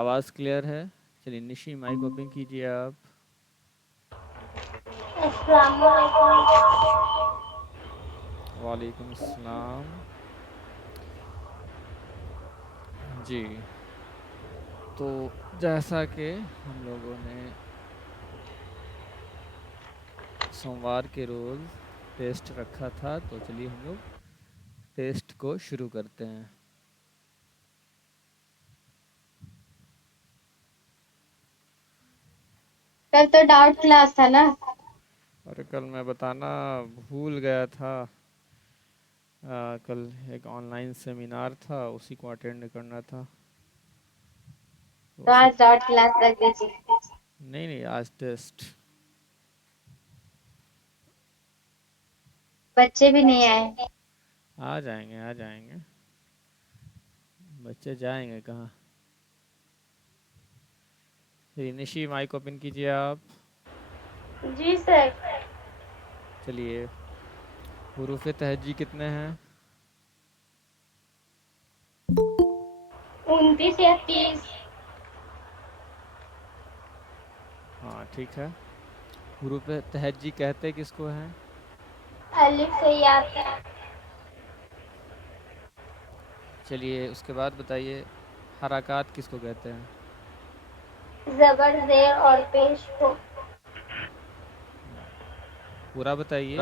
آواز کلیئر ہے؟ چلیے نشی مائک اوپن کیجیے آپ. السلام علیکم. وعلیکم السلام. جی تو جیسا کہ ہم لوگوں نے سوموار کے روز ٹیسٹ رکھا تھا، تو چلیے ہم لوگ ٹیسٹ کو شروع کرتے ہیں. کل تو ڈاؤٹ کلاس تھا نا. اور کل میں بتانا بھول گیا تھا. کل ایک آن لائن سیمینار تھا، اسی کو اٹینڈ کرنا تھا. تو آج ڈاؤٹ کلاس رکھ دیجیے. نہیں آج ٹیسٹ. بچے بھی نہیں آئے. آ جائیں گے. بچے جائیں گے کہاں. نشی مائک اوپن کیجیے آپ. جی سر. چلیے حروف تہجی کتنے ہیں؟ 29 یا 30. ہاں ٹھیک ہے. حروف تہجی کہتے کس کو ہیں؟ الف سے یا تک. چلیے اس کے بعد بتائیے حرکات کس کو کہتے ہیں؟ زبر زیر اور پیش کو. پورا بتائیے.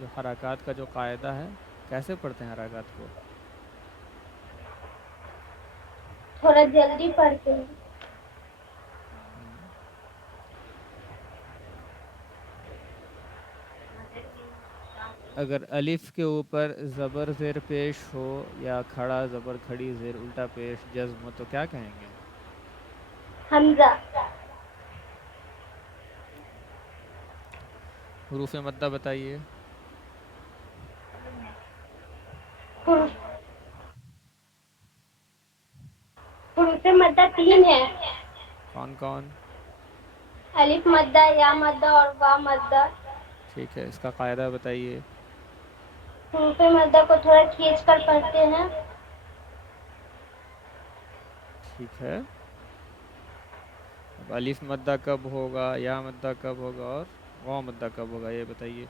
جو حرکات کا جو قاعدہ ہے کیسے پڑھتے ہیں حرکات کو؟ تھوڑا جلدی پڑھتے ہیں. اگر الف کے اوپر زبر زیر پیش ہو یا کھڑا زبر کھڑی زیر الٹا پیش جزم ہو تو کیا کہیں گے؟ حمزہ. حروف مدہ بتائیے. حروف مدہ 3 ہے. کون کون؟ الف مدہ، یا مدہ اور واو مدہ. ٹھیک ہے، اس کا قاعدہ بتائیے. حروف مدہ کو تھوڑا کھینچ کر پڑھتے ہیں. ٹھیک ہے. اب الف مدہ کب ہوگا، یا مدہ کب ہوگا اور واو مدہ کب ہوگا یہ بتائیے.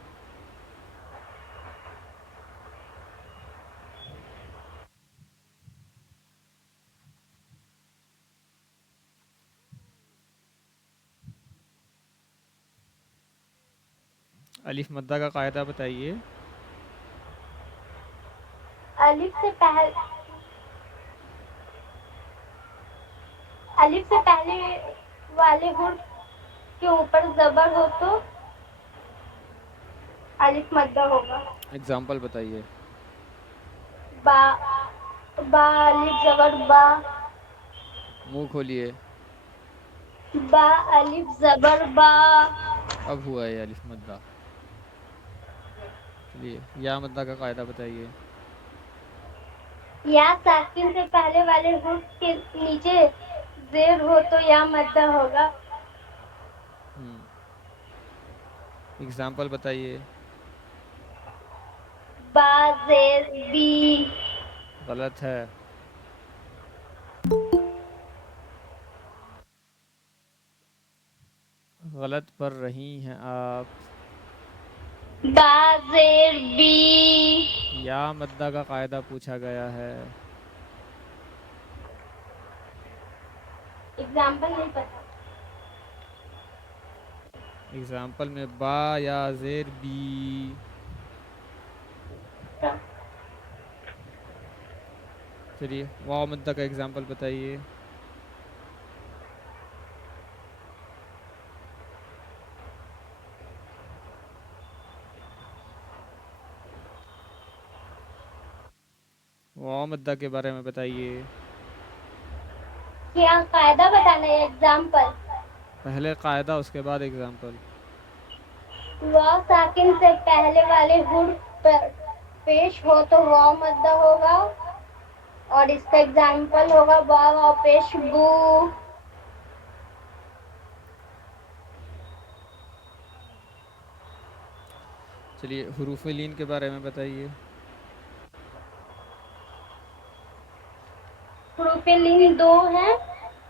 الف مدہ کا قاعدہ بتائیے. الف سے پہلے والے حرف کے اوپر زبر ہو تو الف مدہ ہوگا. اگزامپل بتائیے. با. با الف زبر با. منہ کھولیے. با الف زبر با. اب ہوا ہے الف مدہ. چلیے یا مدہ کا قاعدہ بتائیے. یا ساکن سے پہلے والے حرف کے نیچے زیر ہو تو یا مدہ ہوگا. اگزامپل بتائیے. با زیر بی. غلط ہے. غلط پڑھ رہی ہیں آپ. با زیر بی. یا مدہ کا قاعدہ پوچھا گیا ہے. اگزامپل نہیں پتا. اگزامپل میں با یا زیر بی. چلیے واو مدہ کا اگزامپل بتائیے. واو مدہ کے بارے میں بتائیے. کیا قاعدہ بتانا ہے اگزامپل؟ پہلے قاعدہ اس کے بعد اگزامپل. واو ساکن سے پہلے والے حرف پر پیش ہو تو واو مدہ ہوگا اور اس کا ایگزامپل ہوگا با واو پیش بو. چلیے حروف لین کے بارے میں بتائیے. حروف لین 2 ہیں.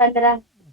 15।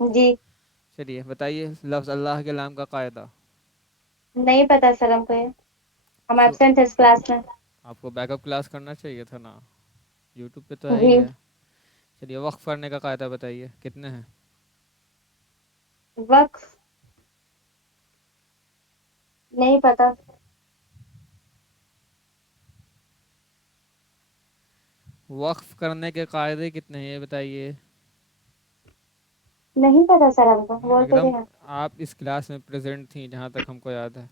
جی چلیے بتائیے لفظ اللہ کے کلام کا قاعدہ. نہیں پتا سر ہم کو یہ، ہم کیوں؟ ایبسینٹ تھے اس کلاس میں. آپ کو بیک اپ کلاس کرنا چاہیے تھا نا، یوٹیوب پہ تو ہے ہی جی ہے. چلیے وقف کرنے کا قاعدہ بتائیے کتنے ہیں؟ وقف نہیں پتا. وقف کرنے کے قاعدے کتنے ہیں یہ بتائیے. نہیں پتا سر ہم کو، بول ایک تو دم رہے ہیں. آپ اس کلاس میں پریزنٹ تھیں جہاں تک ہم کو یاد ہے.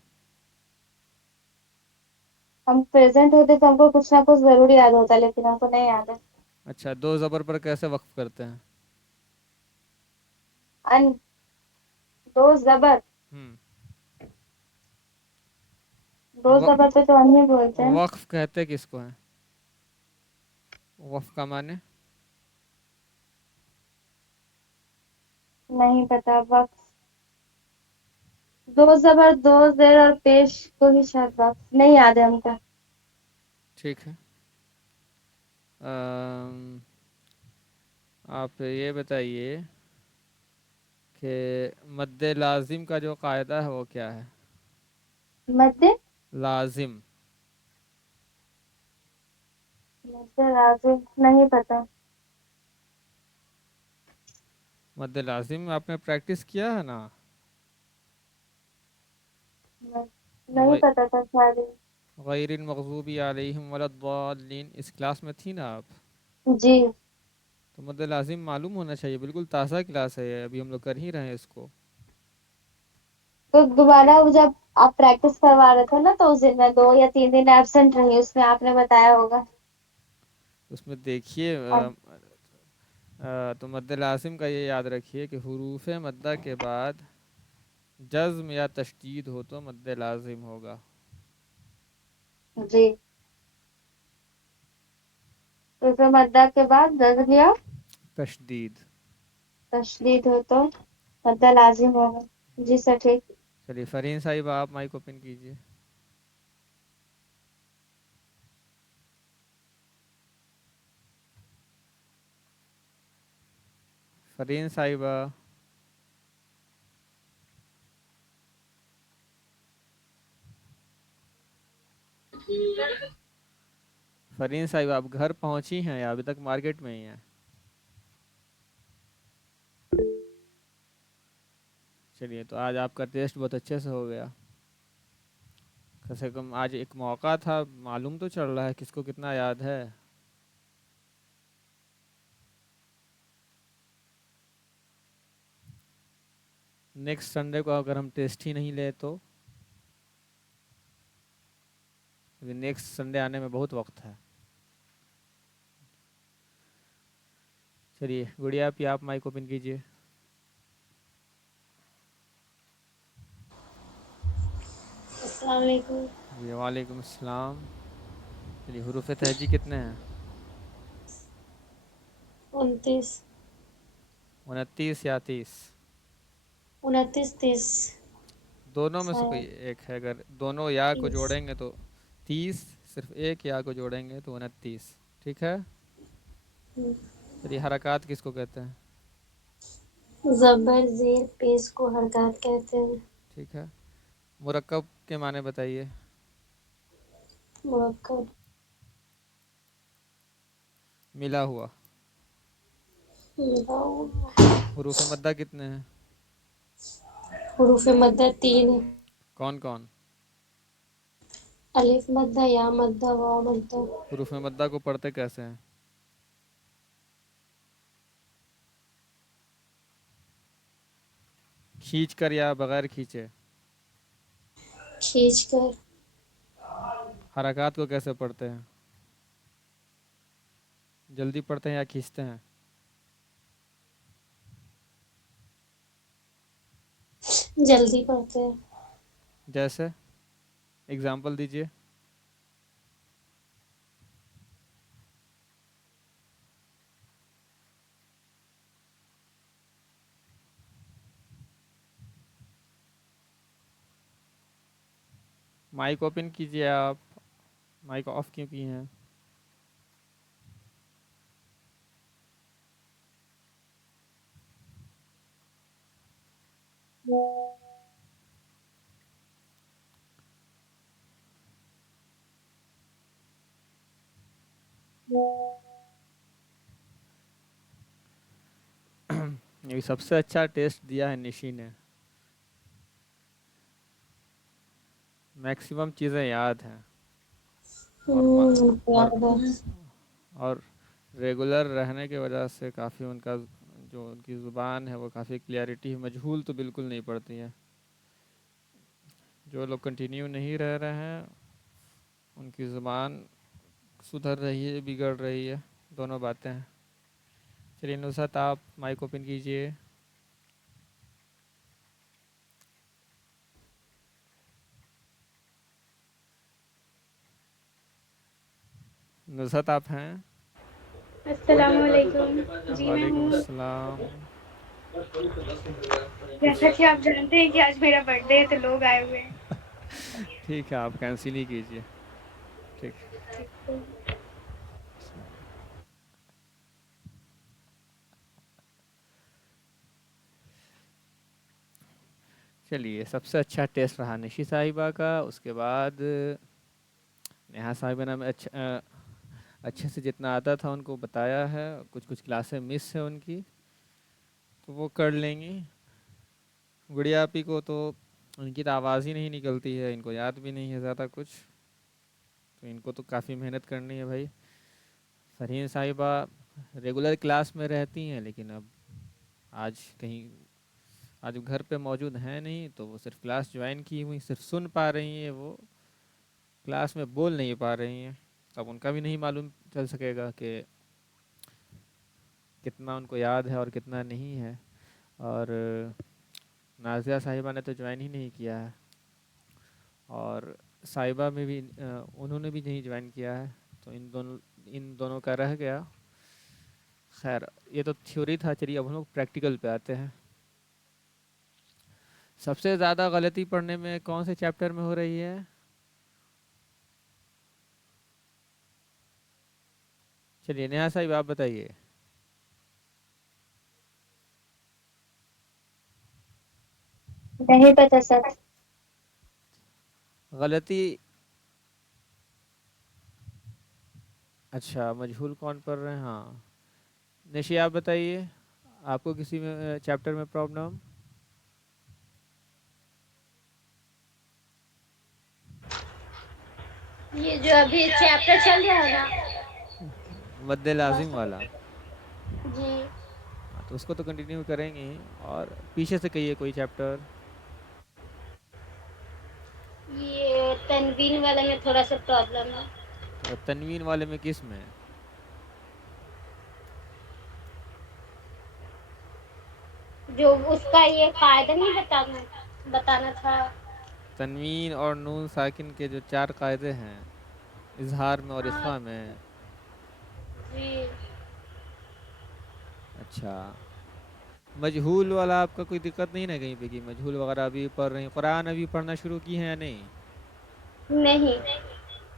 ہم پریزنٹ ہوتے تو ہم کو کچھ نہ کچھ ضروری یاد ہوتا، لیکن ہم کو نہیں یاد ہے. اچھا دو زبر پر کیسے وقف کرتے ہیں؟ ان، دو زبر، ہوں. دو زبر پہ تو ہم ہی بولتے ہیں. وقف کہتے کس کو ہیں؟ وقف کا معنی نہیں پتا. وقف دو زبر دو زیر اور پیش کو ہی شاید وقف، نہیں یاد ہے ہم کو. ٹھیک ہے. آپ یہ بتائیے کہ مد لازم کا جو قاعدہ ہے وہ کیا ہے؟ مد لازم. مد لازم نہیں پتا. مد لازم آپ نے پریکٹس کیا ہے نا؟ نہیں پتا تھا شاید. غیر المغضوب علیہم ولا الضالین، اس کلاس میں تھی نا آپ؟ جی تو مد لازم معلوم ہونا چاہیے، بالکل تازہ کلاس ہے یہ، ابھی ہم لوگ کر ہی رہے ہیں اس کو. تو دوبارہ جب آپ پریکٹس کروا رہے تھے نا تو اس دن میں 2 یا 3 دن ایبسینٹ رہی، اس میں آپ نے بتایا ہوگا. اس میں دیکھیے اور تو مد لازم کا یہ یاد رکھیے کہ حروف مدہ کے بعد جزم یا تشدید ہو تو مد لازم ہوگا. جی تو پھر مدہ کے بعد جزم یا تشدید. تشدید ہو تو مدہ لازم ہوگا. جی سر ٹھیک. چلیے فرین صاحب آپ مائک اوپن کیجیے. فرین صاحبہ. فرین صاحب آپ گھر پہنچی ہیں یا ابھی تک مارکیٹ میں ہی ہیں؟ چلیے تو آج آپ کا ٹیسٹ بہت اچھے سے ہو گیا. کم سے کم آج ایک موقع تھا، معلوم تو چل رہا ہے کس کو کتنا یاد ہے. نیکسٹ سنڈے کو اگر ہم ٹیسٹ ہی نہیں لے تو نیکسٹ سنڈے آنے میں بہت وقت ہے. چلیے گڑیا پی آپ مائک اوپن کیجیے. السلام علیکم. جی وعلیکم السلام. چلیے حروف تہجی کتنے ہیں؟ 29. 29 یا 30؟ 29 30. دونوں میں سے کوئی شاید ایک ہے، اگر دونوں یا کو 30. جوڑیں گے تو 30، صرف ایک یا کو جوڑیں گے تو 29. ٹھیک ہے. چلیے حرکات کس کو کہتے ہیں؟ زبر زیر پیش کو حرکات کہتے ہیں. ٹھیک ہے. مرکب کے معنی بتائیے. مرکب ملا ہوا. ملاؤ. حروف مدہ کتنے ہیں؟ حروف مدہ 3 ہیں. کون کون؟ الف مدہ، یا مدہ، واو مدہ. حروف مدہ کو پڑھتے کیسے ہیں؟ کھینچ کر یا بغیر کھینچے؟ کھینچ کر. حرکات کو کیسے پڑھتے ہیں؟ جلدی پڑھتے ہیں یا کھینچتے ہیں؟ جلدی پڑھتے ہیں. جیسے اگزامپل دیجیے. مائک اوپن کیجیے آپ. مائک آف کیوں کی ہیں؟ یہ سب سے اچھا ٹیسٹ دیا ہے نشی نے. میکسیمم چیزیں یاد ہیں اور یاد ہے. اور ریگولر رہنے کی وجہ سے کافی ان کا جو ان کی زبان ہے وہ کافی کلیئرٹی ہے. مجہول تو بالکل نہیں پڑتی ہے. جو لوگ کنٹینیو نہیں رہ رہے ہیں ان کی زبان سدھر رہی ہے, بگڑ رہی ہے, دونوں باتیں ہیں. چلیے نصرت آپ مائک اوپن کیجئے. نصرت آپ ہیں؟ السلام علیکم. جی میں وعلیکم ہوں. السلام. کچھ جیسا کہ آپ جانتے ہیں کہ آج میرا برتھ ڈے ہے تو لوگ آئے ہوئے ہیں. ٹھیک ہے, آپ کینسل ہی کیجئے. ٹھیک. چلیے, سب سے اچھا ٹیسٹ رہا نشی صاحبہ کا. اس کے بعد نیہا صاحبہ نے اچھے سے جتنا آتا تھا ان کو بتایا ہے. کچھ کلاسیں مس ہیں ان کی تو وہ کر لیں گی. گڑیا آپی کو تو ان کی تو آواز ہی نہیں نکلتی ہے, ان کو یاد بھی نہیں ہے زیادہ کچھ, تو ان کو تو کافی محنت کرنی ہے بھائی. فرحین صاحبہ ریگولر کلاس میں رہتی ہیں لیکن اب آج گھر پہ موجود ہیں نہیں, تو وہ صرف کلاس جوائن کی ہوئی, صرف سن پا رہی ہیں, وہ کلاس میں بول نہیں پا رہی ہیں. اب ان کا بھی نہیں معلوم چل سکے گا کہ کتنا ان کو یاد ہے اور کتنا نہیں ہے. اور نازیہ صاحبہ نے تو جوائن ہی نہیں کیا ہے, اور صاحبہ میں بھی انہوں نے بھی نہیں جوائن کیا ہے, تو ان دونوں کا رہ گیا. خیر یہ تو تھیوری تھا. چلیے اب ہم لوگ پریکٹیکل پہ آتے ہیں. سب سے زیادہ غلطی پڑھنے میں کون سے چیپٹر میں ہو رہی ہے؟ چلیے نیہا صاحب آپ بتائیے. نہیں پتا سر. غلطی اچھا مجہول کون پڑھ رہے ہیں. ہاں نشی آپ بتائیے, آپ کو کسی میں چیپٹر میں پرابلم؟ یہ جو ابھی چیپٹر چل رہا ہے نا, مد لازم والا, جی ہاں تو اس کو تو کنٹینیو کریں گے ہی. اور پیچھے سے کہیے کوئی چیپٹر. یہ تنوین والا میں تھوڑا سا پرابلم ہے. تنوین والے میں کس میں؟ جو اس کا یہ قاعدہ نہیں بتانا تھا. تنوین اور نون ساکن کے جو 4 قاعدے ہیں اظہار میں اور ہاں اخفاء میں. جی. اچھا مجہول والا آپ کا کوئی دقت نہیں نا کہیں پہ کہ مجہول وغیرہ ابھی پڑھ رہی ہیں؟ قرآن ابھی پڑھنا شروع کی ہیں یا نہیں؟ نہیں.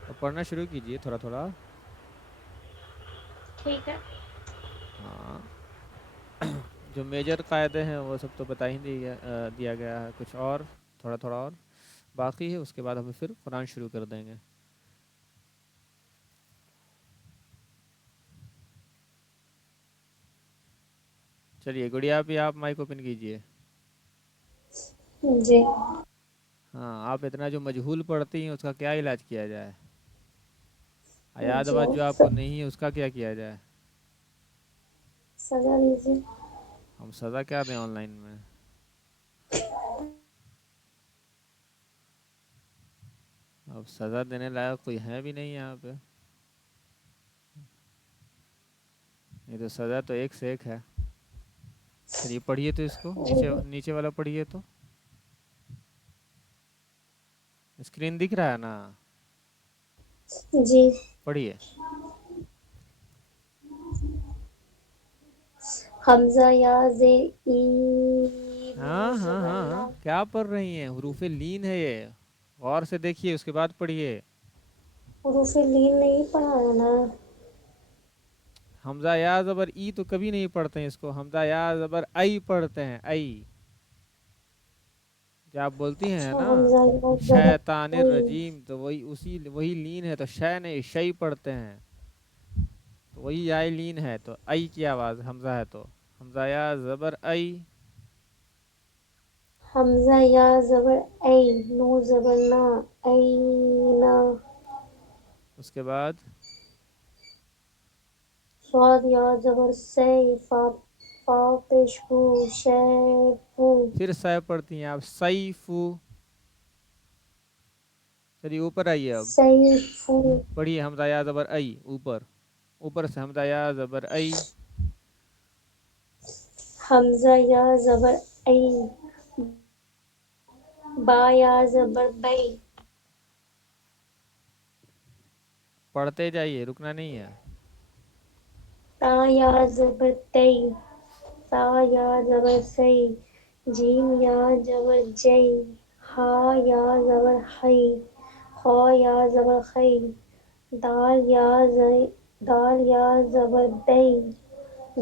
اب پڑھنا شروع کیجئے تھوڑا تھوڑا. ٹھیک ہے. ہاں جو میجر قاعدے ہیں وہ سب تو بتا ہی دیا گیا ہے. کچھ اور تھوڑا تھوڑا اور باقی ہے, اس کے بعد ہم پھر قرآن شروع کر دیں گے. چلیے گڑیا بھی آپ مائک اوپن کیجئے. جی. ہاں آپ اتنا جو مجہول پڑھتی ہیں اس کا کیا علاج کیا جائے؟ یاد جو آباد جو آپ کو نہیں ہے اس کا کیا کیا جائے؟ سزا دیجیے. ہم سزا کیا دیں آن لائن میں؟ اب سزا دینے لائق کوئی ہے بھی نہیں یہاں پہ. یہ تو سزا تو ایک سے ایک ہے. چلیے پڑھیے تو اس کو, نیچے والا پڑھیے تو. اسکرین دکھ رہا ہے نا؟ جی. پڑھیے. حمزہ یا زیر ای ہاں ہاں ہاں ہاں کیا پڑھ رہی ہیں؟ حروف لین ہے یہ, غور سے دیکھیے اس کے بعد پڑھیے. حروف لین نہیں پڑھا ہے نا. حمزہ یا زبر ای تو کبھی نہیں پڑھتے ہیں اس کو. حمزہ یا زبر ای پڑھتے ہیں, ای. جب آپ بولتی ہیں اچھا نا حمزہ یا زبر شیطان ای. الرجیم تو وہی لین ہے, تو شے نہیں شی پڑھتے ہیں, تو وہی آئی لین ہے, تو ای کی آواز حمزہ ہے تو حمزہ یا زبر ای، حمزہ یا زبر اے، نو زبر نا، اینا. اس کے بعد صاد یا زبر سے، فا فا پیش فو، شیفو. پھر سہ پڑھتی ہیں آپ، سیفو. چلیے اوپر آئیے اب، سیفو. پڑھیے حمزہ یا زبر ای، اوپر سے حمزہ یا زبر ای. حمزہ یا زبر ای، با یا زبر بئی. پڑھتے جائیے، رکنا نہیں ہے. تا یا زبر تی، سا یا زبر سی. جیم یا زبر جئی، ہا یا زبر ہئی. خا یا زبر خئی. دال یا زبر دئی.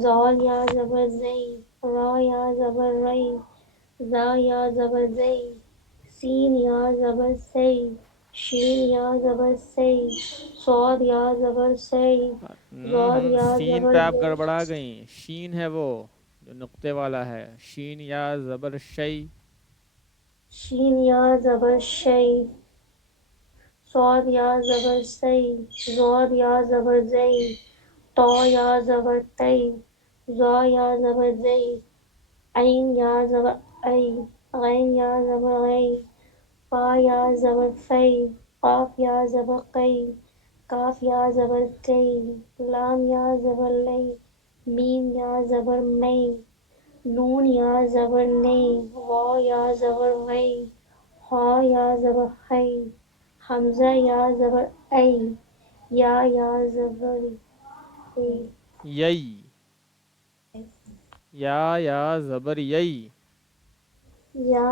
زال یا زبر زئی. را یا زبر رئی. زا یا زبر زئی. سین یا زبر سی. شین یا زبر سی. صاد یا زبر سی. زاد یا سین زبر پہ آپ زئی. گڑبڑا گئیں، شین ہے وہ جو نقطے والا ہے، شین یا زبر شئی. شین یا زبر شئی. صاد یا زبر سی. زاد یا زبر زئی. طا یا زبر تی. زا یا زبر زئی. عین یا زبر ای. غین یا زبر غی. فا یا زبر فی. قاف یا زبر قی. کاف یا زبر کی. لام یا زبر لی. میم یا زبر می. نون یا زبر نی. واو یا زبر وی. ہا یا زبر ہئی. حمزہ یا زبر ای. یا زبر ای. یئی، یا زبر یئی. یا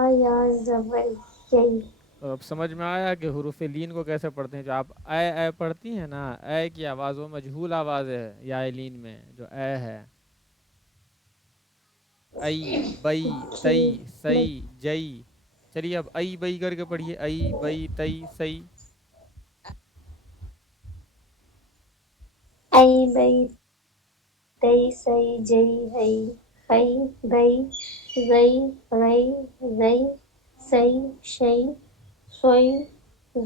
زبر یئی. اب سمجھ میں آیا کہ حروف لین کو کیسے پڑھتے ہیں. جو آپ اے پڑھتی ہیں نا، اے کی آواز وہ مجہول آواز ہے یا لین میں جو اے ہے. ای، بئی، تئی، سئی، جئی. چلیے اب ای بئی کر کے پڑھیے، ای بئی تئی سئی. ای بئی تی سی جئی ہئی. خئی دئی زئی رئی زئی سئی شئی سوئی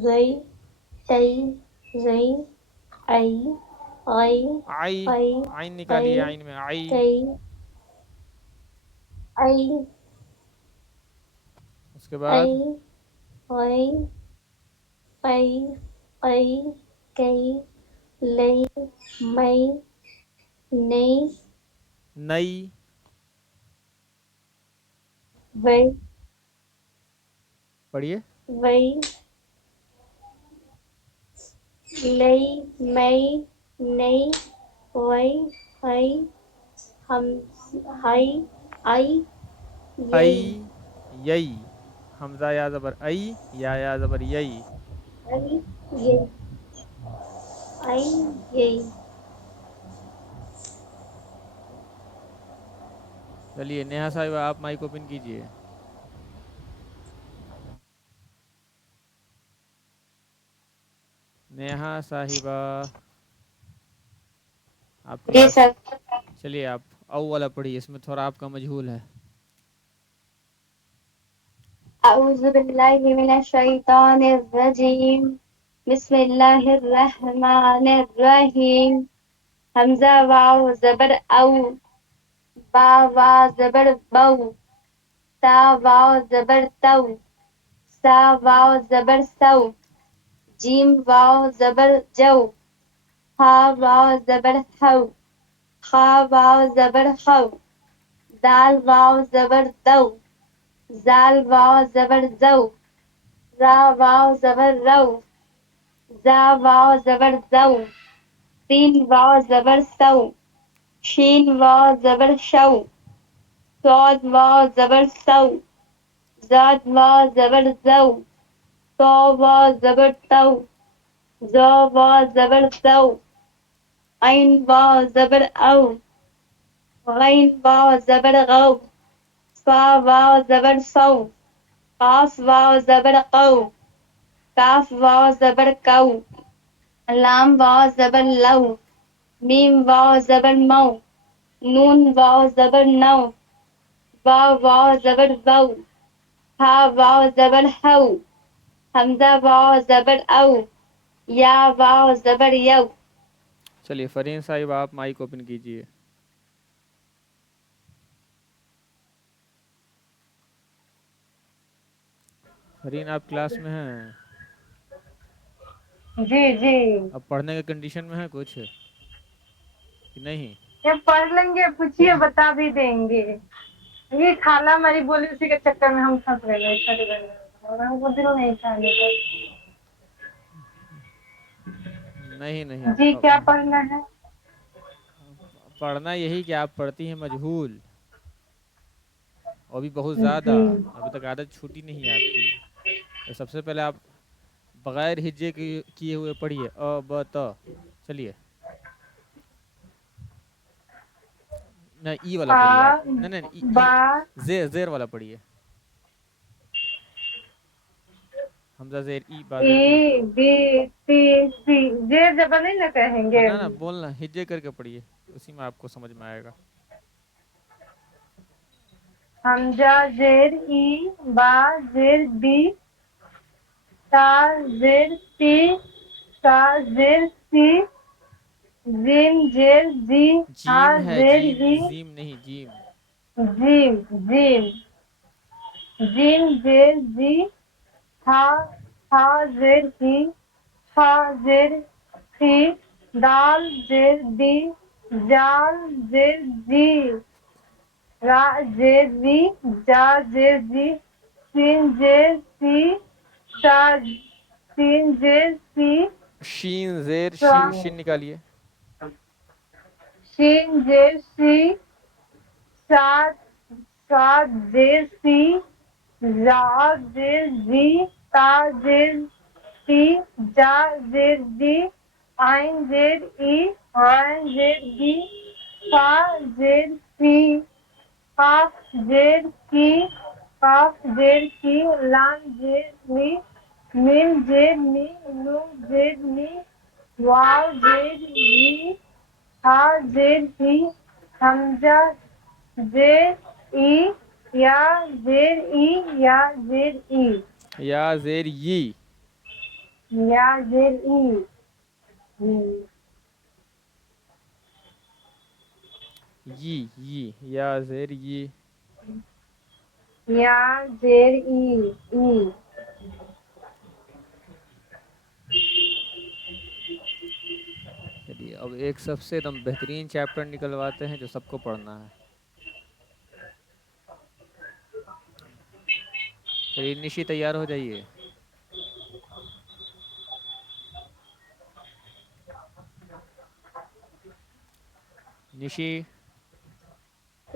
زئی تئی زئی ای غئی آئی، فئی آئین قئی نکالیے، آئین میں آئی. کئی ای اس کے بعد ای غئی فئی قئی کئی لئی مئی نئی نئی. وئی پڑھیے. وئی لئی مئی نئی وئی ہئی ہئی آئی ای یئی. یئی. حمزہ یا زبر ای، یا زبر یئی. آئی یئی. آئی یئی. چلیے نیہا صاحبہ آپ مائک اوپن کیجئے. نیہا صاحبہ آپ کی جی آواز. سر. چلیے آپ او والا پڑھیے، اس میں تھوڑا آپ کا مجہول ہے. اعوذ باللہ من الشیطان الرجیم، بسم اللہ الرحمن الرحیم. حمزہ واو زبر او، با وا زبر بو، تا واو زبر تو، سا واو زبر سو، جیم واو زبر جو، ہا واو زبر ہو، خا واو زبر خو، دال واو زبر دو، زال واو زبر زو، را واو زبر رو، زا واو زبر زو، سین واو زبر سو، شین واو زبر شو، صاد واو زبر سو، زاد واو زبر زو، تو واو زبر تو، زو واو زبر زو، عین واو زبر او، غین واو زبر غو، فا واو زبر فو، قاف واو زبر قو، کاف واو زبر کو، لام واو زبر لو، میم واو زبر مو، نون واو زبر نو، واو واو زبر وو، ہا واو زبر ہو، حمزہ واو زبر او، یا واو زبر یو. چلیے فرین صاحب آپ مائک اوپن کیجئے. فرین آپ کلاس میں ہیں؟ جی جی اب پڑھنے کے کنڈیشن میں ہے کچھ کہ نہیں؟ یہ پڑھ لیں گے، پوچھیے بتا بھی دیں گے. یہ خالہ ہماری بولی اسی کے چکر میں ہم پھنس گئے اور ہم کو دل نہیں تھا. نہیں نہیں جی کیا پڑھنا ہے؟ پڑھنا یہی کہ آپ پڑھتی ہیں مجہول، اور بھی بہت زیادہ. جی ابھی تک عادت چھوٹی نہیں ہے آپ کی. تو سب سے پہلے آپ بغیر ہجے کیے ہوئے پڑھیے ا ب ت. چلیے نہ ای والا پڑھیے آپ. آ نہیں با زیر والا پڑھیے. حمزہ زیر ای با زیر بی. ای بی سی سی زیر زبر نہیں نہ کہیں گے. نہ بولنا ہجے کر کے پڑھیے، اسی میں آپ کو سمجھ میں آئے گا. حمزہ زیر ای با زیر بی تا زیر سی تا زیر سی زین زیر زی ہا جیم ہے، زیر جیم ہی زیم نہیں جیم. جیم جیم جیم زیر زی ہا زیر ہی ہا زیر سی دال زیر دی جال زیر جی را زیر ری جا زیر جی سین زیر سی شا سین زیر سی شین زیر شا شین نکالیے. شین زیر سی سات سات زیر سی زا زیر زی تا زیر سی جا زیر جی آئن زیر ای عین زیر بی فا زیر فی قاف زیر کی قاف زیر کی لام زیر لی میم زیر می نون زیر نی واو زیر وی ہا زیر ہی حمزہ زیر ای یا زیر ای یا زیر ای یا زیر ی. یا زیر ای. یا زیر ی. یا زیر ای ای. چلیے اب ایک سب سے ایک دم بہترین چیپٹر نکلواتے ہیں جو سب کو پڑھنا ہے. چلیے نشی تیار ہو جائیے. نشی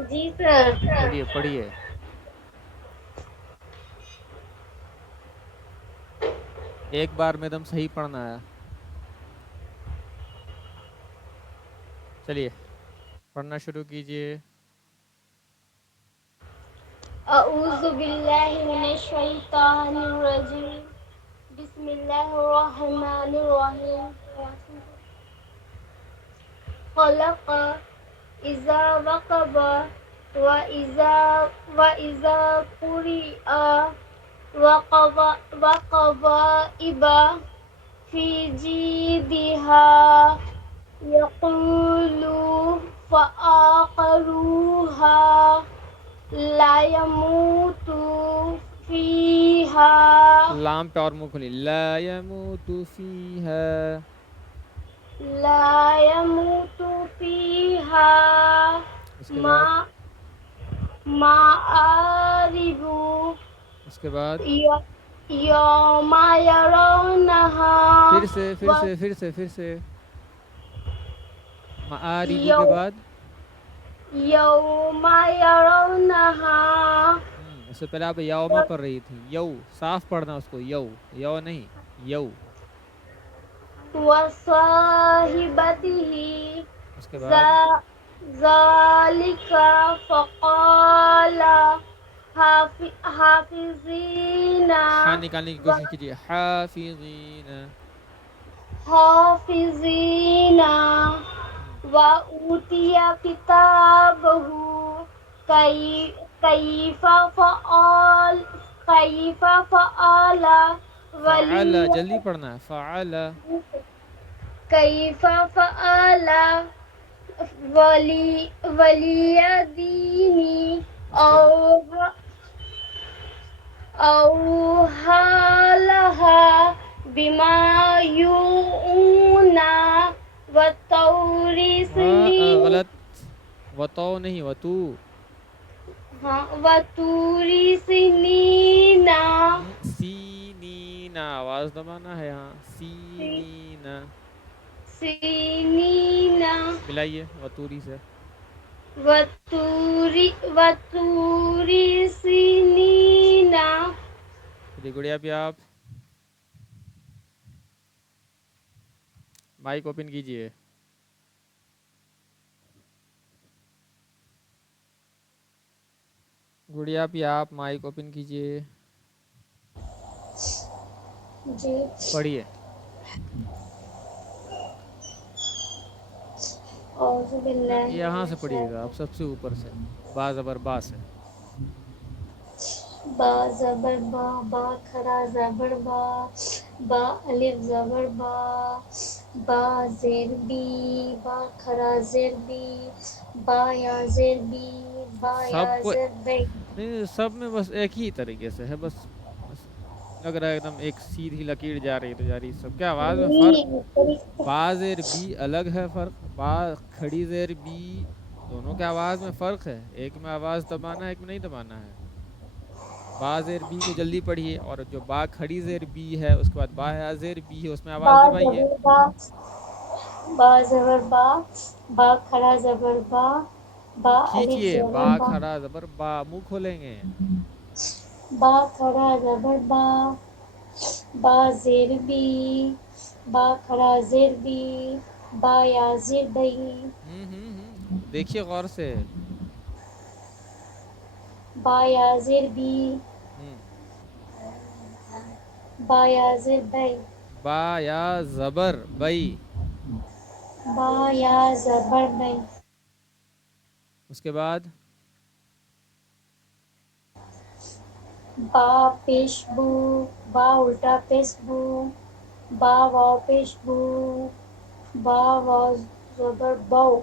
جی سر. چلیے پڑھیے. ایک بار میں دم صحیح پڑھنا ہے. چلیے پڑھنا شروع کیجئے. اعوذ باللہ من الشیطان الرجیم بسم اللہ الرحمن الرحیم. خلق اذا وقب وإذا قرئ وقضائب في جيدها يقول فآقروها لا يموت فيها لام پہ اور منہ کھولی. لا يموت فیہا. لا يموت فيها اس کے بعد مآرب اس کے بعد يوم يرونها پھر سے معارب کے بعد يوم يرونها. اس سے پہلے آپ یوما پڑھ رہی تھی. یو صاف پڑھنا اس کو. یو نہیں یو. وصاحبته اس کے بعد ذلك فقال حافظين ہاں نکالنے کی کوشش کیجیے. حافظین. حافظين وأوتي كتابه كيف فعل كيف فعل فعل، ولي جلدی پڑھنا ہے، فعل. كيف فعل ولي ديني اس کے أوهلها بما يؤونى والطور سنين غلط، وتو نہیں، وتو. وطور سنين سینینا، آواز دبانا ہے ہاں، سینینا. سنين ملائیے وتوری سے. وطور سنين. چلیے گڑیا بھی آپ مائک اوپن کیجئے. گڑیا بھی آپ مائک اوپن کیجئے. جی پڑھیے. اعوذ باللہ یہاں من سے پڑھیے گا آپ، سب سے اوپر سے، با زبر با سے. با زبر با، با کھڑا زبر با، با الف زبر با، با زیر بی، با کھڑا زیر بی، با یا زیر بی، با یا سب کو زیر بی. نہیں، سب میں بس ایک ہی طریقے سے ہے، بس لگ رہا ہے ایک دم ایک سیدھی لکیر جا رہی تو جا رہی. سب کے آواز میں فرق، با زیر بی الگ ہے فرق، با کھڑی زیر بی، دونوں کے آواز میں فرق ہے. ایک میں آواز دبانا ہے، ایک میں نہیں دبانا ہے. با زیر بی کو جلدی پڑھیے، اور جو با کھڑی زیر بی ہے اس کے بعد با یا زیر بی ہے اس میں با آواز دبائیے. زبر با، با زبر با، با کھڑا زبر با، با الف کھیچئے، با زبر با، کھڑا زبر با، منہ کھولیں گے. با کھڑا زبر با، با زیر بی، با کھڑا زیر بی، با یا زیر بی. دیکھیے غور سے. با یا زیر بی، ہم با یا زیر بی، با یا زبر بئی. با یا زبر بی. اس کے بعد با پیش بو، با الٹا پیش بو، با واو پیش بو، با واو زبر بو،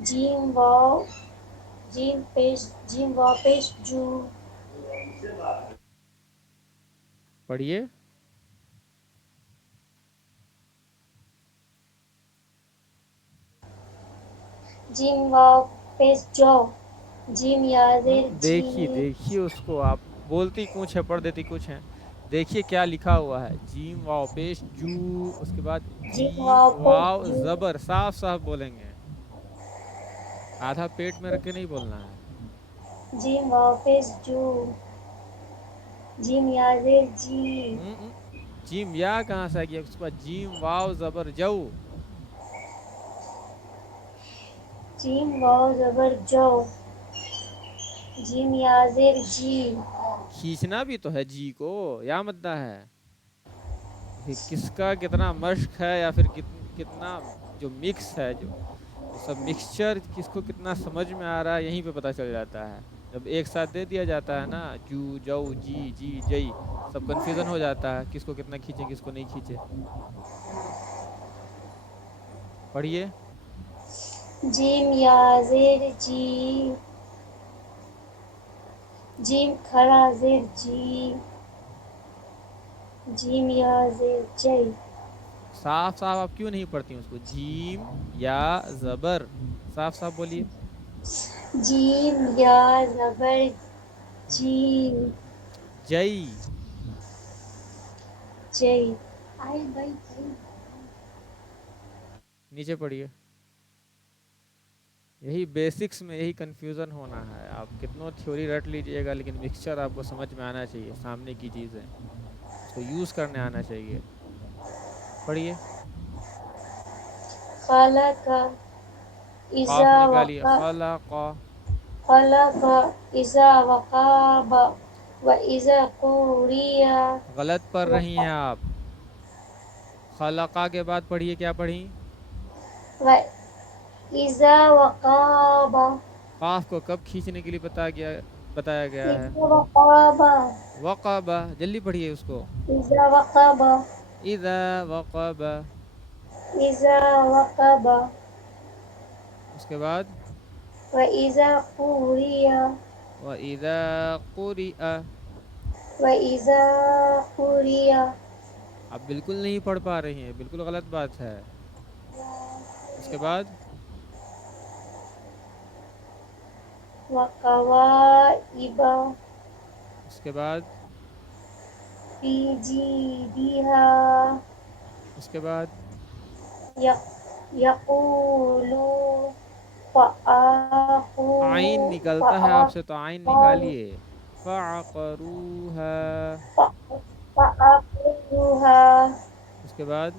جیم واو، جیم پیش، جیم واو پیش جو. پڑھیے. جیم واو پیش جو، جیم یا زیر دیکھیے جی. دیکھیے اس کو، آپ بولتی کچھ ہے پڑھ دیتی کچھ ہے. دیکھیے کیا لکھا ہوا ہے، جیم واو پیش جو، اس کے بعد جیم جیم واو پیش واو جو، زبر. صاف صاف بولیں گے، آدھا پیٹ میں رکھ کے نہیں بولنا ہے. جیم واو پیش جو، جیم یا زیر جی. جیم یا کہاں سے آ گیا، اس کے بعد جیم واو زبر جو. جیم واو زبر جو، جیم یا زیر جی. کھینچنا بھی تو ہے جی کو، یا مدہ ہے. کس کا کتنا مشق ہے، یا پھر کتنا جو مکس ہے، جو سب مکسچر کس کو کتنا سمجھ میں آ رہا ہے، یہیں پہ پتہ چل جاتا ہے. جب ایک ساتھ دے دیا جاتا ہے نا، جو جو جی جی جئی، سب کنفیوژن ہو جاتا ہے کس کو کتنا کھینچے کس کو نہیں کھینچے. پڑھیے. جیم یا زیر جی، جیم کھڑا زیر جی، جیم یا زیر جی. صاف صاف آپ کیوں نہیں پڑھتی ہیں اس کو، جیم یا زبر، صاف صاف بولیے. جیم یا زبر جی، جئی. جی. نیچے پڑھیے. یہی بیسکس میں یہی کنفیوژن ہونا ہے. آپ کتنوں تھیوری رٹ لیجئے گا، لیکن مکسچر آپ کو سمجھ میں آنا چاہیے، سامنے کی چیزیں اس کو یوز کرنے آنا چاہیے. پڑھیے. خلق قاف اذا نکالیے، وقع، خلق. خلق اذا وقاب واذا قرئ. غلط پڑھ رہی ہیں آپ. خلقہ کے بعد پڑھیے، کیا پڑھیں؟ وَإِذَا وَقَابَ قاف کو کب کھینچنے کے لیے بتایا گیا ہے؟ إِذَا وَقَابَ وقبہ، جلدی پڑھیے اس کو. إِذَا وَقَابَ اذا وقب، إِذَا وَقَابَ اس کے بعد وَإِذَا قُرِئَ وَإِذَا قُرِئَ. وَإِذَا قُرِئَ آپ بالکل نہیں پڑھ پا رہی ہیں، بالکل غلط بات ہے. اس کے بعد وَكَوَائِبَ اس کے بعد فِي جِيدِهَا اس کے بعد يَقُولُ آئین نکلتا ہے آپ سے تو آئین نکالیے. فَعَقَرُوهَا. فَعَقَرُوهَا اس کے بعد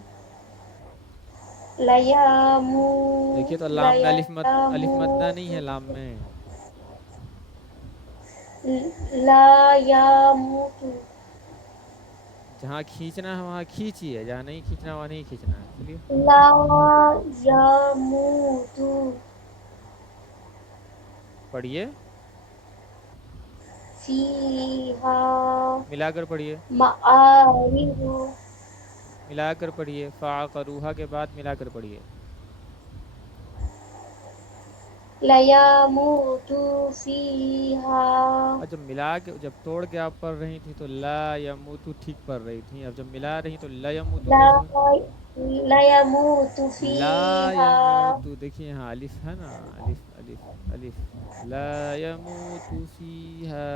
دیکھیے تو لام میں الف مدہ نہیں ہے، لام میں لا يموت جہاں کھینچنا ہے وہاں کھینچیے، جہاں نہیں کھینچنا وہاں نہیں کھینچنا ہے. چلیے لا يموت پڑھیے، فيها ملا کر پڑھیے، مآرب ملا کر پڑھیے. فَعَقَرُوهَا کے بعد ملا کر پڑھیے. لا يموت فيها اور جب توڑ کے آپ پڑھ رہی تھی تو لا یموتو ٹھیک پڑھ رہی تھی. اب جب ملا رہی تو لا یموتو کیسے؟ لا يموت لا فيها یموتو، دیکھیے ہاں الف ہے نا، الف الف الف. لا یموتو فیہا.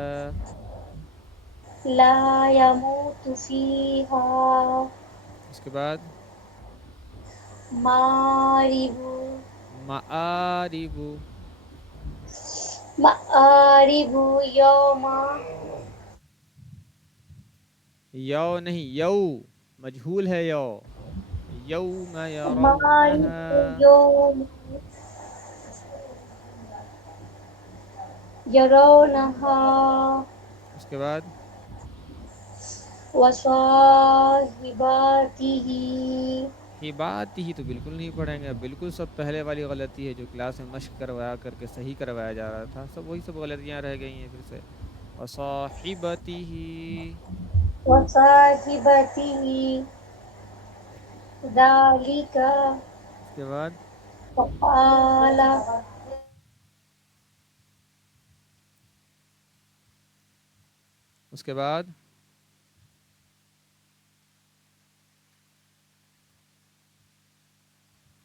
لا يموت فيها اس کے بعد مآرب مآرب. مآرب يوم یو نہیں، یو مجہول ہے. یوم مآرب یرونہا. يوم يرونها اس کے بعد وصاحباته ہی بات ہی تو بالکل نہیں پڑھیں گے. بالکل سب پہلے والی غلطی ہے جو کلاس میں مشق کروایا کر کے صحیح کروایا جا رہا تھا، سب وہی سب غلطیاں رہ گئی ہیں پھر سے. وصاحبته. وصاحبته ذلك اس کے بعد فقال اس کے بعد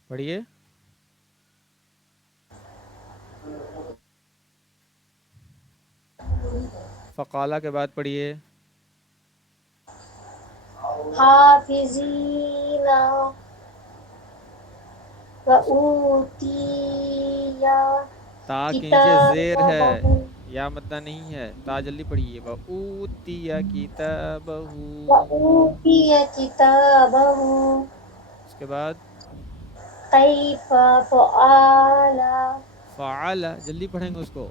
پڑھیے. فقالہ کے بعد پڑھیے. حافظين وأوتي تا کے نیچے زیر ہے، كتابه یا مدہ نہیں ہے. تا جلدی پڑھیے. وَأُوتِيَ كِتَابَهُ. وأوتي كتابه اس کے بعد كيف فعل فعل، جلدی پڑھیں گے اس کو.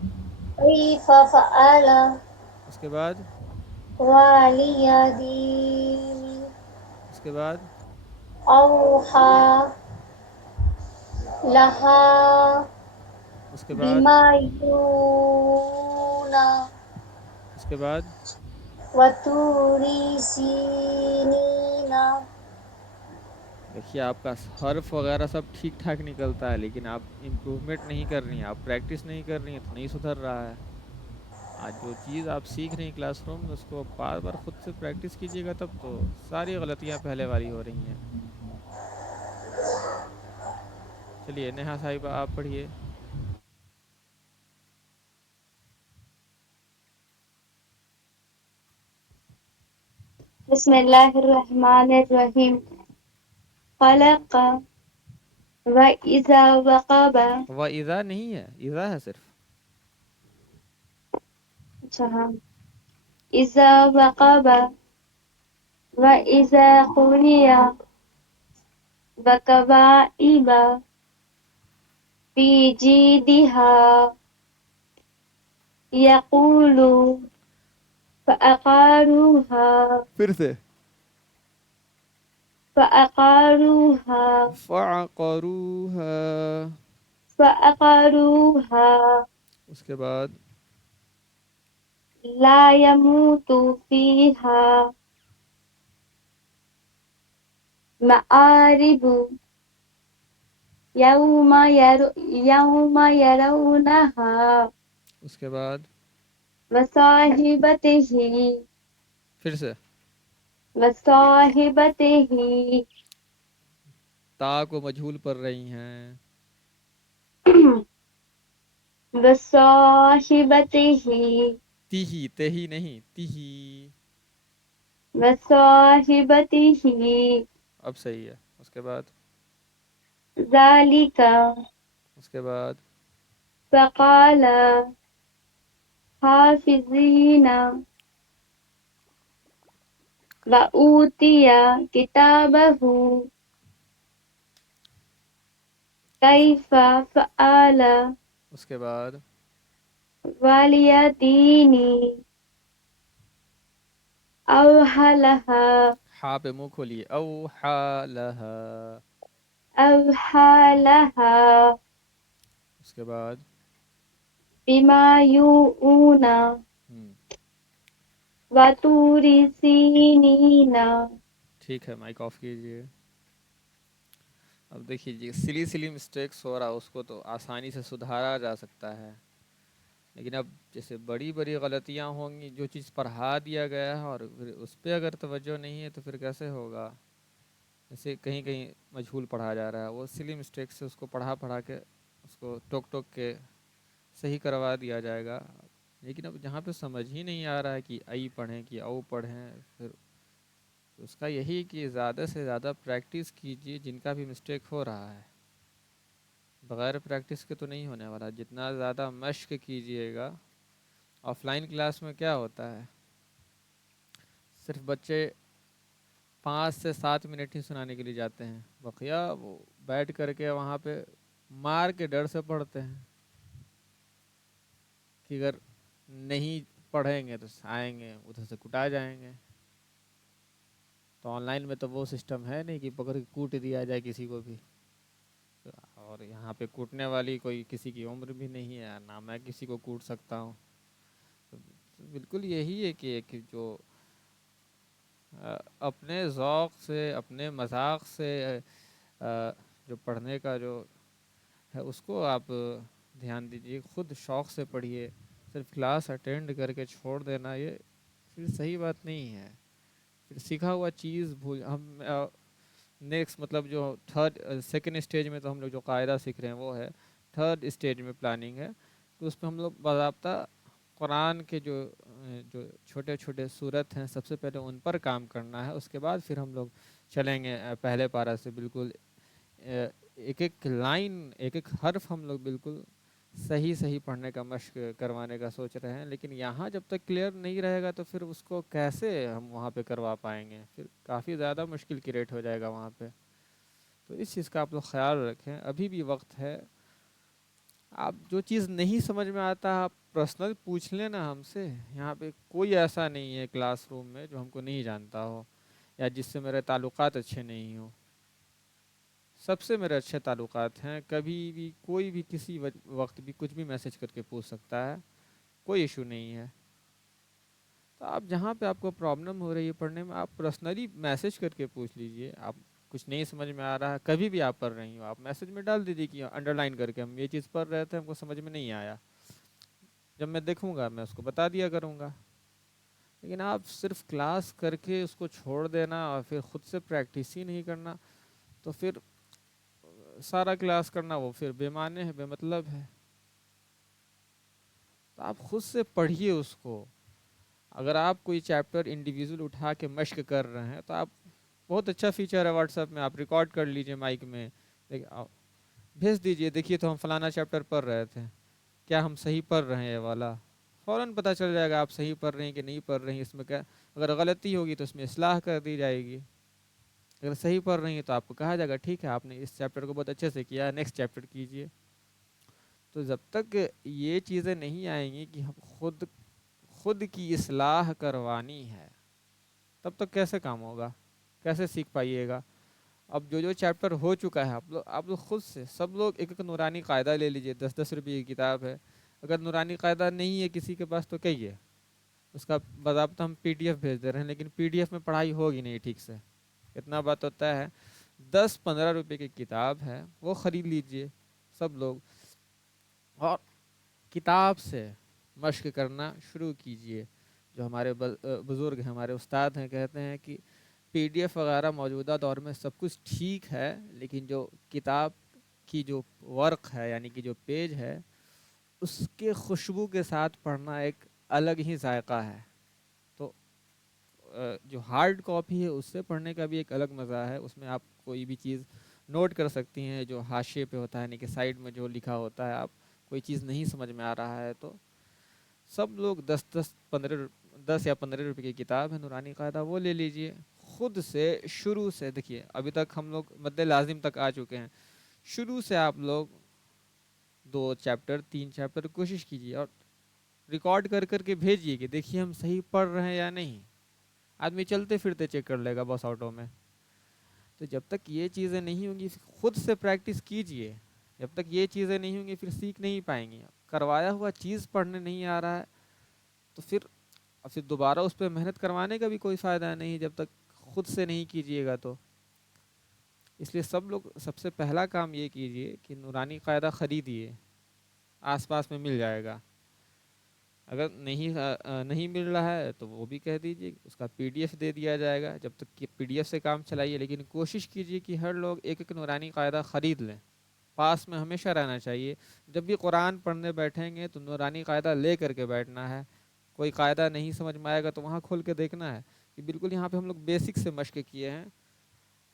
كيف فعل اس کے بعد واليدين اس کے بعد أوحى لها اس کے بعد بما يوعون اس کے بعد وطور سينين دیکھیے آپ کا حرف وغیرہ سب ٹھیک ٹھاک نکلتا ہے، لیکن آپ امپروومنٹ نہیں کر رہی ہیں، آپ پریکٹس نہیں کر رہی ہیں تو نہیں سدھر رہا ہے. آج جو چیز آپ سیکھ رہی ہیں کلاس روم میں اس کو بار بار خود سے پریکٹس کیجیے گا، تب تو ساری غلطیاں پہلے والی ہو رہی ہیں. چلیے نیہا صاحبہ آپ پڑھیے. بسم اللہ الرحمن الرحیم. خلق وَإِذَا وَقَبَ. وَإِذَا نہیں ہے، اِذَا ہے صرف. اچھا ہاں. اِذَا وَقَبَ وَإِذَا قُرِئَ وَكَوَائِبَ فِي جِيدِهَا يَقُولُ فَأَقَرُوهَا. پھر سے فعقروها فعقروها، فعقروها اس کے بعد لا يموت فيها معارب يوم يرونها اس کے بعد وصاحبته پھر سے وصاحبته تا کو مجھول پر رہی ہیں، وصاحبته تیہی تہی نہیں تیہی، وصاحبته اب صحیح ہے، اس کے بعد ذلك اس کے بعد فقال حافظين وأوتي كتابه كيف فعل اس کے بعد واليدين أوحلها ہا پہ منہ کھولیے، اوحا لہا، أوحلها اس کے بعد بما يوعون ہم، وطور سينين ٹھیک ہے، مائک آف کیجئے۔ اب دیکھیے جی سلی مسٹیکس ہو رہا اس کو تو آسانی سے سدھارا جا سکتا ہے، لیکن اب جیسے بڑی غلطیاں ہوں گی، جو چیز پڑھا دیا گیا ہے اور پھر اس پہ اگر توجہ نہیں ہے تو پھر کیسے ہوگا؟ جیسے کہیں کہیں مجھول پڑھا جا رہا ہے، وہ سلی مسٹیک سے اس کو پڑھا کے اس کو ٹوک کے صحیح کروا دیا جائے گا، لیکن اب جہاں پہ سمجھ ہی نہیں آ رہا ہے کہ ای پڑھیں کہ او پڑھیں، پھر اس کا یہی کہ زیادہ سے زیادہ پریکٹس کیجئے، جن کا بھی مسٹیک ہو رہا ہے بغیر پریکٹس کے تو نہیں ہونے والا، جتنا زیادہ مشق کیجئے گا۔ آف لائن کلاس میں کیا ہوتا ہے، صرف بچے 5 سے 7 منٹ ہی سنانے کے لیے جاتے ہیں، بقیہ وہ بیٹھ کر کے وہاں پہ مار کے ڈر سے پڑھتے ہیں کہ اگر نہیں پڑھیں گے تو آئیں گے ادھر سے کٹا جائیں گے۔ تو آن لائن میں تو وہ سسٹم ہے نہیں کہ پکڑ کے کوٹ دیا جائے کسی کو بھی، اور یہاں پہ کوٹنے والی کوئی کسی کی عمر بھی نہیں ہے، نہ میں کسی کو کوٹ سکتا ہوں۔ تو بالکل یہی ہے کہ جو اپنے ذوق سے اپنے مذاق سے جو پڑھنے کا جو ہے اس کو آپ دھیان دیجیے، خود شوق سے پڑھیے، صرف کلاس اٹینڈ کر کے چھوڑ دینا یہ پھر صحیح بات نہیں ہے۔ پھر سیکھا ہوا چیز ہم نیکسٹ مطلب جو سیکنڈ اسٹیج میں تو ہم لوگ جو قاعدہ سیکھ رہے ہیں وہ ہے، تھرڈ اسٹیج میں پلاننگ ہے، تو اس میں ہم لوگ باضابطہ قرآن کے جو چھوٹے چھوٹے سورت ہیں سب سے پہلے ان پر کام کرنا ہے، اس کے بعد پھر ہم لوگ چلیں گے پہلے پارہ سے بالکل ایک ایک لائن ایک ایک حرف ہم لوگ بالکل صحیح پڑھنے کا مشق کروانے کا سوچ رہے ہیں، لیکن یہاں جب تک کلیئر نہیں رہے گا تو پھر اس کو کیسے ہم وہاں پہ کروا پائیں گے، پھر کافی زیادہ مشکل کریٹ ہو جائے گا وہاں پہ۔ تو اس چیز کا آپ لوگ خیال رکھیں، ابھی بھی وقت ہے، آپ جو چیز نہیں سمجھ میں آتا آپ پرسنل پوچھ لیں نا ہم سے، یہاں پہ کوئی ایسا نہیں ہے کلاس روم میں جو ہم کو نہیں جانتا ہو یا جس سے میرے تعلقات اچھے نہیں ہوں، سب سے میرے اچھے تعلقات ہیں، کبھی بھی کوئی بھی کسی وقت بھی کچھ بھی میسج کر کے پوچھ سکتا ہے، کوئی ایشو نہیں ہے۔ تو آپ جہاں پہ آپ کو پرابلم ہو رہی ہے پڑھنے میں آپ پرسنلی میسج کر کے پوچھ لیجئے، آپ کچھ نہیں سمجھ میں آ رہا ہے کبھی بھی آپ پڑھ رہی ہو آپ میسج میں ڈال دیجئے کہ انڈر لائن کر کے ہم یہ چیز پڑھ رہے تھے ہم کو سمجھ میں نہیں آیا، جب میں دیکھوں گا میں اس کو بتا دیا کروں گا۔ لیکن آپ صرف کلاس کر کے اس کو چھوڑ دینا اور پھر خود سے پریکٹس ہی نہیں کرنا تو پھر سارا کلاس کرنا وہ پھر بے معنی ہے، بے مطلب ہے۔ تو آپ خود سے پڑھیے اس کو، اگر آپ کوئی چیپٹر انڈیویژول اٹھا کے مشق کر رہے ہیں تو آپ بہت اچھا فیچر ہے واٹس ایپ میں، آپ ریکارڈ کر لیجئے مائک میں بھیج دیجئے، دیکھیے تو ہم فلانا چیپٹر پڑھ رہے تھے، کیا ہم صحیح پڑھ رہے ہیں یہ والا، فوراً پتہ چل جائے گا آپ صحیح پڑھ رہے ہیں کہ نہیں پڑھ رہے ہیں، اس میں کیا اگر غلطی ہوگی تو اس میں اصلاح کر دی جائے گی، اگر صحیح پڑھ رہی ہیں تو آپ کو کہا جائے گا ٹھیک ہے آپ نے اس چیپٹر کو بہت اچھے سے کیا، نیکسٹ چیپٹر کیجئے۔ تو جب تک یہ چیزیں نہیں آئیں گی کہ ہم خود کی اصلاح کروانی ہے تب تک کیسے کام ہوگا، کیسے سیکھ پائیے گا؟ اب جو چیپٹر ہو چکا ہے آپ لوگ خود سے سب لوگ ایک ایک نورانی قاعدہ لے لیجئے، 10 10 روپے کی کتاب ہے، اگر نورانی قاعدہ نہیں ہے کسی کے پاس تو کہیے، اس کا باضابطہ ہم پی ڈی ایف بھیج دے رہے ہیں، لیکن پی ڈی ایف میں پڑھائی ہوگی نہیں ٹھیک سے، اتنا بات ہوتا ہے۔ 10 15 روپے کی کتاب ہے وہ خرید لیجئے سب لوگ، اور کتاب سے مشق کرنا شروع کیجئے۔ جو ہمارے بزرگ ہیں، ہمارے استاد ہیں، کہتے ہیں کہ پی ڈی ایف وغیرہ موجودہ دور میں سب کچھ ٹھیک ہے، لیکن جو کتاب کی جو ورق ہے یعنی کہ جو پیج ہے اس کے خوشبو کے ساتھ پڑھنا ایک الگ ہی ذائقہ ہے۔ تو جو ہارڈ کاپی ہے اس سے پڑھنے کا بھی ایک الگ مزہ ہے، اس میں آپ کوئی بھی چیز نوٹ کر سکتی ہیں، جو حاشیے پہ ہوتا ہے یعنی کہ سائڈ میں جو لکھا ہوتا ہے، آپ کوئی چیز نہیں سمجھ میں آ رہا ہے تو سب لوگ 10 یا 15 روپے کی کتاب ہے نورانی قاعدہ وہ لے لیجئے، خود سے شروع سے دیکھیے ابھی تک ہم لوگ مد لازم تک آ چکے ہیں، شروع سے آپ لوگ 2 چیپٹر 3 چیپٹر کوشش کیجیے اور ریکارڈ کر کر کے بھیجیے کہ دیکھیے ہم صحیح پڑھ رہے ہیں یا نہیں۔ آدمی چلتے پھرتے چیک کر لے گا بس آٹو میں، تو جب تک یہ چیزیں نہیں ہوں گی خود سے پریکٹس کیجیے، جب تک یہ چیزیں نہیں ہوں گی پھر سیکھ نہیں پائیں گے۔ کروایا ہوا چیز پڑھنے نہیں آ رہا ہے تو پھر دوبارہ اس پہ محنت کروانے کا بھی کوئی فائدہ نہیں جب تک خود سے نہیں کیجیے گا تو۔ اس لیے سب لوگ سب سے پہلا کام یہ کیجیے کہ نورانی قاعدہ خریدیے، آس پاس میں مل جائے گا، اگر نہیں مل رہا ہے تو وہ بھی کہہ دیجیے، اس کا پی ڈی ایف دے دیا جائے گا، جب تک کہ پی ڈی ایف سے کام چلائیے، لیکن کوشش کیجیے کہ ہر لوگ ایک ایک نورانی قاعدہ خرید لیں، پاس میں ہمیشہ رہنا چاہیے۔ جب بھی قرآن پڑھنے بیٹھیں گے تو نورانی قاعدہ لے کر کے بیٹھنا ہے، کوئی قاعدہ نہیں سمجھ میں آئے گا تو وہاں کھول کے دیکھنا ہے کہ بالکل یہاں پہ ہم لوگ بیسک سے مشق کیے ہیں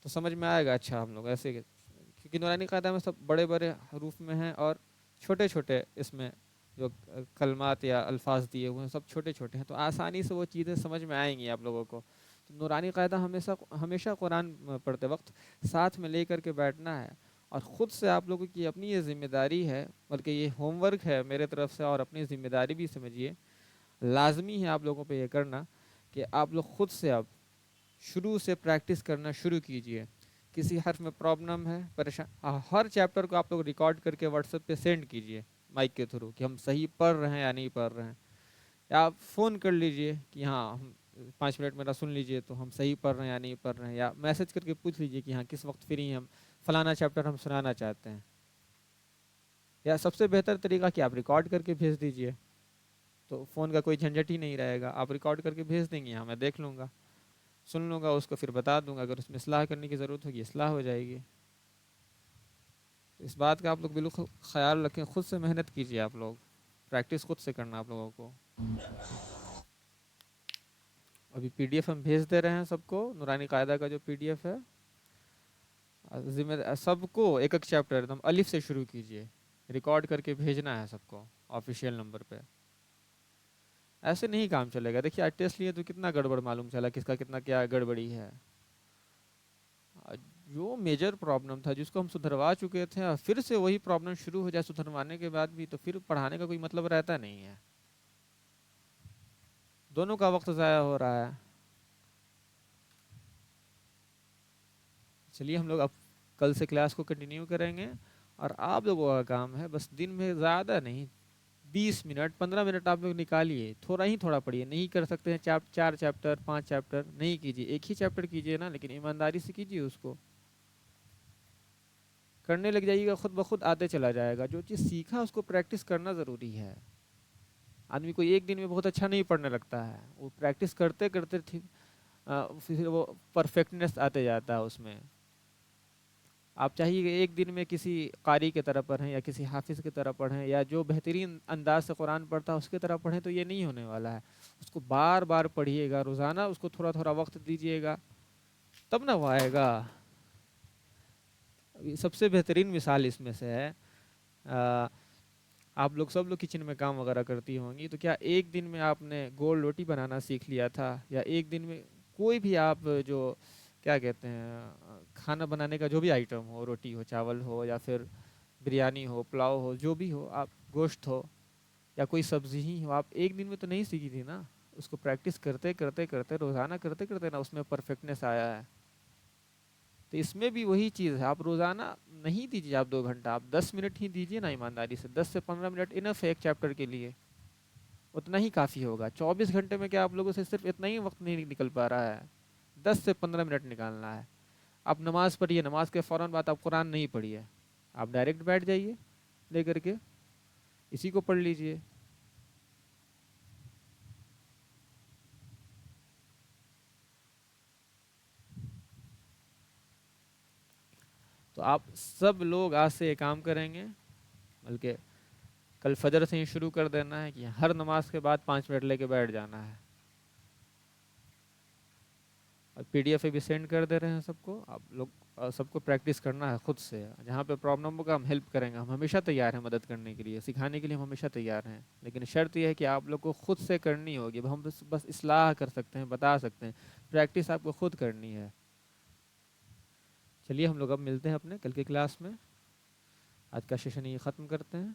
تو سمجھ میں آئے گا، اچھا ہم لوگ ایسے، کیونکہ نورانی قاعدہ میں سب بڑے بڑے حروف میں ہیں اور چھوٹے چھوٹے اس میں جو کلمات یا الفاظ دیے ہوئے ہیں سب چھوٹے چھوٹے ہیں، تو آسانی سے وہ چیزیں سمجھ میں آئیں گی آپ لوگوں کو۔ تو نورانی قاعدہ ہمیشہ قرآن پڑھتے وقت ساتھ میں لے کر کے بیٹھنا ہے، اور خود سے آپ لوگوں کی اپنی یہ ذمہ داری ہے، بلکہ یہ ہوم ورک ہے میرے طرف سے، اور اپنی ذمہ داری بھی سمجھیے، لازمی ہے آپ لوگوں پہ یہ کرنا کہ آپ لوگ خود سے اب شروع سے پریکٹس کرنا شروع کیجئے۔ کسی حرف میں پرابلم ہے، ہر چیپٹر کو آپ لوگ ریکارڈ کر کے واٹس ایپ پہ سینڈ کیجئے مائک کے تھرو کہ ہم صحیح پڑھ رہے ہیں یا نہیں پڑھ رہے ہیں، یا آپ فون کر لیجئے کہ ہاں 5 منٹ میرا سن لیجئے تو ہم صحیح پڑھ رہے ہیں یا نہیں پڑھ رہے ہیں، یا میسج کر کے پوچھ لیجئے کہ ہاں کس وقت فری ہیں، ہم فلانا چیپٹر ہم سنانا چاہتے ہیں، یا سب سے بہتر طریقہ کہ آپ ریکارڈ کر کے بھیج دیجئے، تو فون کا کوئی جھنجھٹ ہی نہیں رہے گا، آپ ریکارڈ کر کے بھیج دیں گے، ہاں میں دیکھ لوں گا، سن لوں گا اس کو، پھر بتا دوں گا، اگر اس میں اصلاح کرنے کی ضرورت ہوگی اصلاح ہو جائے گی۔ اس بات کا آپ لوگ بالکل خیال رکھیں، خود سے محنت کیجیے، آپ لوگ پریکٹس خود سے کرنا آپ لوگوں کو۔ ابھی پی ڈی ایف ہم بھیج دے رہے ہیں سب کو، نورانی قاعدہ کا جو پی ڈی ایف ہے، سب کو ایک ایک چیپٹر ایک دم الف سے شروع کیجیے، ریکارڈ کر کے بھیجنا ہے سب کو آفیشیل نمبر پہ، ایسے نہیں کام چلے گا۔ دیکھیے آج ٹیسٹ لیے تو کتنا گڑبڑ معلوم چلا، کس کا کتنا کیا گڑبڑی ہے، جو میجر پرابلم تھا جس کو ہم سدھروا چکے تھے اور پھر سے وہی پرابلم شروع ہو جائے سدھروانے کے بعد بھی، تو پھر پڑھانے کا کوئی مطلب رہتا نہیں ہے، دونوں کا وقت ضائع ہو رہا ہے۔ چلیے ہم لوگ اب کل سے کلاس کو کنٹینیو کریں گے، اور آپ لوگوں کا کام ہے بس دن میں زیادہ نہیں 20 منٹ 15 منٹ آپ لوگ نکالیے، تھوڑا پڑھیے، نہیں کر سکتے ہیں 4 چیپٹر 5 چیپٹر نہیں کیجیے، ایک ہی چیپٹر کیجیے نا، لیکن ایمانداری سے کیجیے، اس کو کرنے لگ جائیے گا، خود بخود آتے چلا جائے گا، جو چیز سیکھا اس کو پریکٹس کرنا ضروری ہے۔ آدمی کو ایک دن میں بہت اچھا نہیں پڑھنے لگتا ہے، وہ پریکٹس کرتے کرتے پھر وہ پرفیکٹنیس آتے جاتا ہے اس میں۔ آپ چاہیے کہ ایک دن میں کسی قاری کی طرح پڑھیں یا کسی حافظ کی طرح پڑھیں یا جو بہترین انداز سے قرآن پڑھتا ہے اس کی طرح پڑھیں، تو یہ نہیں ہونے والا ہے، اس کو بار بار پڑھیے گا، روزانہ اس کو تھوڑا تھوڑا وقت دیجیے گا، تب نہ وہ آئے گا۔ سب سے بہترین مثال اس میں سے ہے، آپ لوگ سب لوگ کچن میں کام وغیرہ کرتی ہوں گی، تو کیا ایک دن میں آپ نے گول روٹی بنانا سیکھ لیا تھا، یا ایک دن میں کوئی بھی آپ جو کیا کہتے ہیں کھانا بنانے کا جو بھی آئٹم ہو، روٹی ہو، چاول ہو، یا پھر بریانی ہو، پلاؤ ہو، جو بھی ہو، آپ گوشت ہو یا کوئی سبزی ہی ہو، آپ ایک دن میں تو نہیں سیکھی تھی نا، اس کو پریکٹس کرتے کرتے کرتے روزانہ کرتے کرتے نا اس میں پرفیکٹنیس آیا ہے۔ تو اس میں بھی وہی چیز ہے، آپ روزانہ نہیں دیجیے آپ 2 گھنٹہ، آپ 10 منٹ ہی دیجیے نا ایمانداری سے، 10 سے 15 منٹ انف ہے ایک چیپٹر کے لیے، اتنا ہی کافی ہوگا۔ 24 گھنٹے میں کیا آپ لوگوں سے صرف اتنا ہی وقت نہیں نکل پا رہا ہے، 10 سے 15 منٹ نکالنا ہے۔ آپ نماز پڑھیے، نماز کے فوراً بعد آپ قرآن نہیں پڑھیے، آپ ڈائریکٹ بیٹھ جائیے لے کر کے اسی کو پڑھ لیجئے۔ تو آپ سب لوگ آج سے یہ کام کریں گے، بلکہ کل فجر سے ہی شروع کر دینا ہے کہ ہر نماز کے بعد 5 منٹ لے کے بیٹھ جانا ہے۔ اور پی ڈی ایف بھی سینڈ کر دے رہے ہیں سب کو، آپ لوگ سب کو پریکٹس کرنا ہے خود سے، جہاں پہ پرابلم ہوگا ہم ہیلپ کریں گے، ہم ہمیشہ تیار ہیں مدد کرنے کے لیے، سکھانے کے لیے ہم ہمیشہ تیار ہیں، لیکن شرط یہ ہے کہ آپ لوگ کو خود سے کرنی ہوگی۔ اب ہم بس اصلاح کر سکتے ہیں، بتا سکتے ہیں، پریکٹس آپ کو خود کرنی ہے۔ چلیے ہم لوگ اب ملتے ہیں اپنے کل کی کلاس میں، آج کا سیشن یہ ختم کرتے ہیں،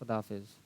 خدا حافظ۔